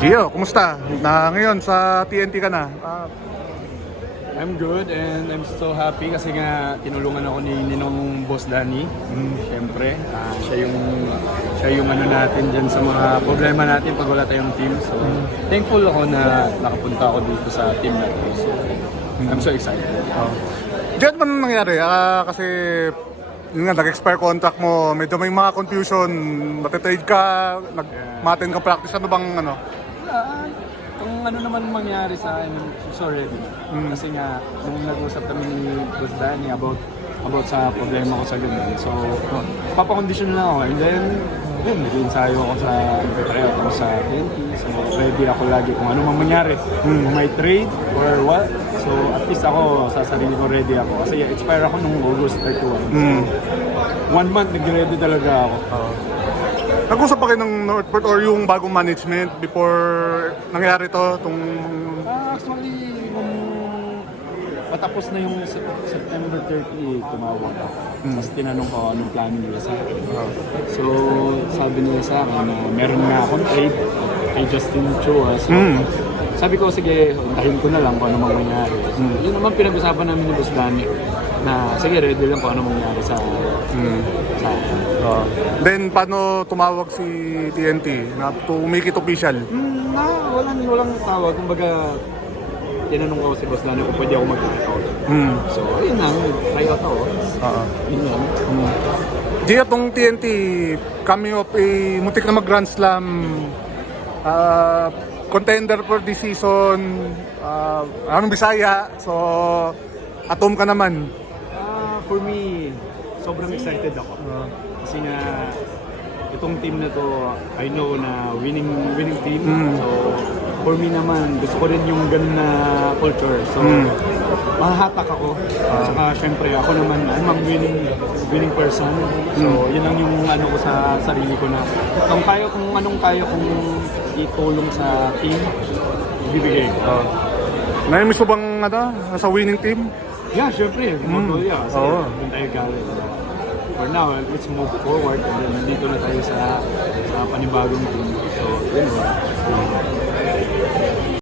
Gio, kumusta? Na ngayon sa TNT ka na. I'm good and I'm so happy kasi nga tinulungan ako ni Ninong Boss Danny. Siyempre, siya yung ano natin dyan sa mga problema natin pag wala tayong team. So, thankful ako na nakapunta ako dito sa team natin. So, I'm so excited. Diyan ba nangyari? Kasi yun nga, nag-expire contract mo, medyo may mga confusion, matitrade ka, nag-matin ka practice, ano bang ano? Kung ano naman mangyari sa akin, I'm so ready na. Kasi nga, nung nag-usap kami ni Boss Danny about sa problema ko sa ganun. So, papakondisyon lang ako. And then, nag-ensayo ako nag-try ako sa TNT. So, ready ako lagi kung ano mang mangyari. Kung may trade or what. So, at least ako, sa sarili ko ready ako. Kasi expire ako nung August 31. So, 1 month nag-ready talaga ako. Nag-usap pa kayo ng Northport or yung bagong management before nangyari to? Actually, nung patapos na yung September 30, tumawag ako. Tapos tinanong ko anong plano nila sa akin. So, sabi nila sa akin na meron na akong trade kay Justin Chua. So, sabi ko, sige, hintahin ko na lang kung ano mangyayari. So, yun naman pinag-usapan namin ni Boss Danny na sige, ready lang kung ano mangyayari sa Then, paano tumawag si TNT na to make it official? Walang tawag. Kumbaga, tinanong ko si Boss Danny kung pwede ako mag-tryout. So, ayun na, tryout ako. Yun yan. Gio, tong TNT, coming up muntik na mag-Grand Slam, contender for this season, anong Bisaya, so atom ka naman. For me, sobrang excited ako. Kasi nga, itong team na to, I know na winning team. So, for me naman, gusto ko rin yung ganun na culture. So, mahahatak ako. Saka, syempre, ako naman, I'm a winning person. So, yun lang yung ano ko sa sarili ko na kung anong kaya kong itulong sa team, ibibigay ko. Namiss mo bang sa winning team? Yeah, syempre. Mongolia. Kasi doon tayo galing. For now, let's move forward. And then, nandito na tayo sa panibagong team. So, yun.